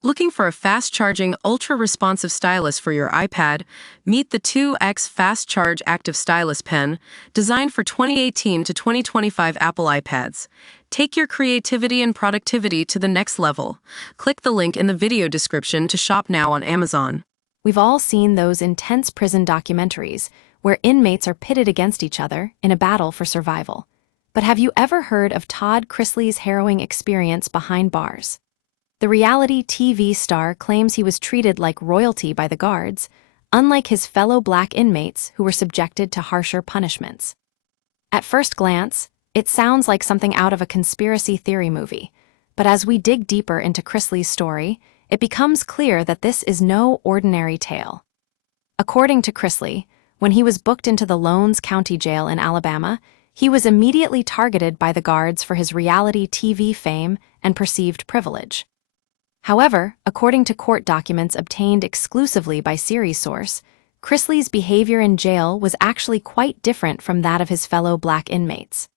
Looking for a fast-charging, ultra-responsive stylus for your iPad? Meet the 2X Fast Charge Active Stylus Pen, designed for 2018 to 2025 Apple iPads. Take your creativity and productivity to the next level. Click the link in the video description to shop now on Amazon. We've all seen those intense prison documentaries where inmates are pitted against each other in a battle for survival. But have you ever heard of Todd Chrisley's harrowing experience behind bars? The reality TV star claims he was treated like royalty by the guards, unlike his fellow black inmates who were subjected to harsher punishments. At first glance, it sounds like something out of a conspiracy theory movie, but as we dig deeper into Chrisley's story, it becomes clear that this is no ordinary tale. According to Chrisley, when he was booked into the Lowndes County Jail in Alabama, he was immediately targeted by the guards for his reality TV fame and perceived privilege. However, according to court documents obtained exclusively by Series Source, Chrisley's behavior in jail was actually quite different from that of his fellow black inmates.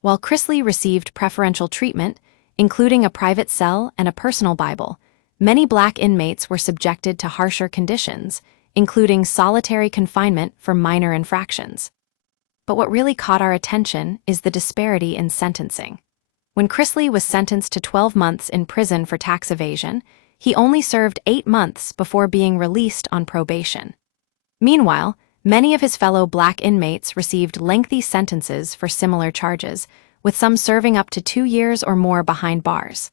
While Chrisley received preferential treatment, including a private cell and a personal Bible, many black inmates were subjected to harsher conditions, including solitary confinement for minor infractions. But what really caught our attention is the disparity in sentencing. When Chrisley was sentenced to 12 months in prison for tax evasion, he only served 8 months before being released on probation. Meanwhile, many of his fellow black inmates received lengthy sentences for similar charges, with some serving up to 2 years or more behind bars.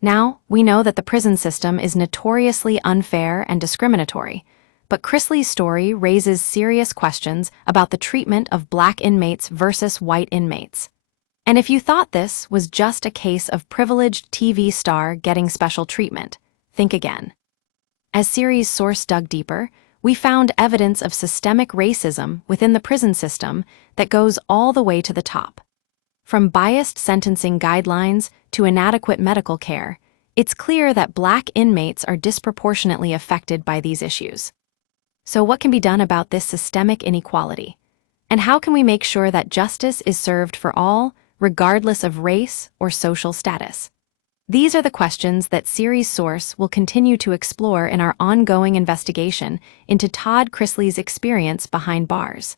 Now, we know that the prison system is notoriously unfair and discriminatory, but Chrisley's story raises serious questions about the treatment of black inmates versus white inmates. And if you thought this was just a case of privileged TV star getting special treatment, think again. As Series Source dug deeper, we found evidence of systemic racism within the prison system that goes all the way to the top. From biased sentencing guidelines to inadequate medical care, it's clear that black inmates are disproportionately affected by these issues. So what can be done about this systemic inequality? And how can we make sure that justice is served for all, regardless of race or social status? These are the questions that Series Source will continue to explore in our ongoing investigation into Todd Chrisley's experience behind bars.